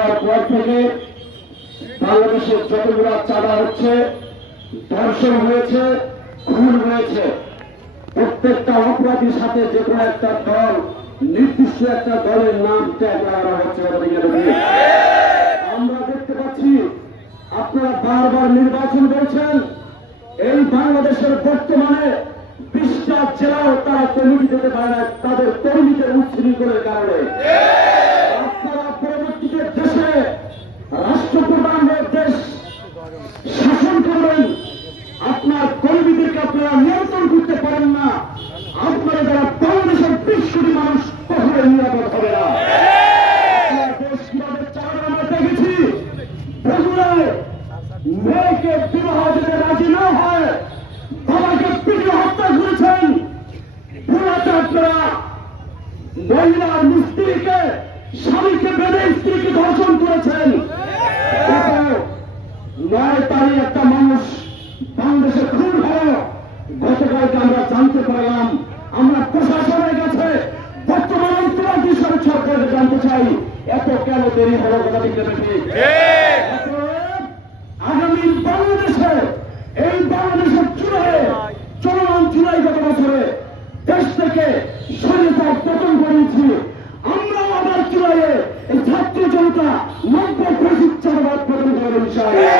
হওয়ার পর থেকে বাংলাদেশের যতগুলো চাঁদা হচ্ছে, ধর্ষণ হয়েছে, খুন হয়েছে। প্রত্যেকটা অপরাধীর সাথে যে কোনো একটা দল, নির্দিষ্ট একটা দলের নাম ত্যাগ করা হচ্ছে আমরা দেখতে পাচ্ছি, আপনারা বারবার নির্বাচন বলছেন এই বাংলাদেশের বর্তমানে বিশটা জেলাও তারা কমিটি দিতে পারে তাদের কর্মীদের উচ্ছৃঙ্খলের কারণে আপনারা পরবর্তীতে দেশে রাষ্ট্রপ্রধানের দেশ শাসন করবেন। আপনার কর্মীদেরকে আপনারা নিয়ন্ত্রণ করতে পারেন না। আপনারা যারা বাংলাদেশের বিশ মানুষ কখনোই নিরাপদ হবে না। মেয়েকে বিবাহ দিতে রাজি না হয়, বাবাকে পিটিয়ে হত্যা করেছেন। আপনারা স্বামীকে বেঁধে স্ত্রীকে ধর্ষণ করেছেন গত নয় একটা মানুষ। বাংলাদেশে গতকালকে আমরা জানতে পারলাম, আমরা প্রশাসনের কাছে বর্তমান সরকারকে জানতে চাই, এত কেন দেরি হলো আগামী বাংলাদেশে, এই বাংলাদেশের চূড়ায় চলমান চূড়াই গত বছরে দেশ থেকে স্বাধীনতার পতন করেছি। আমরা আবার চূড়াইয়ে এই ছাত্র জনতা নব্বই প্রশিক্ষণবাদ পতন করে ইনশাআল্লাহ।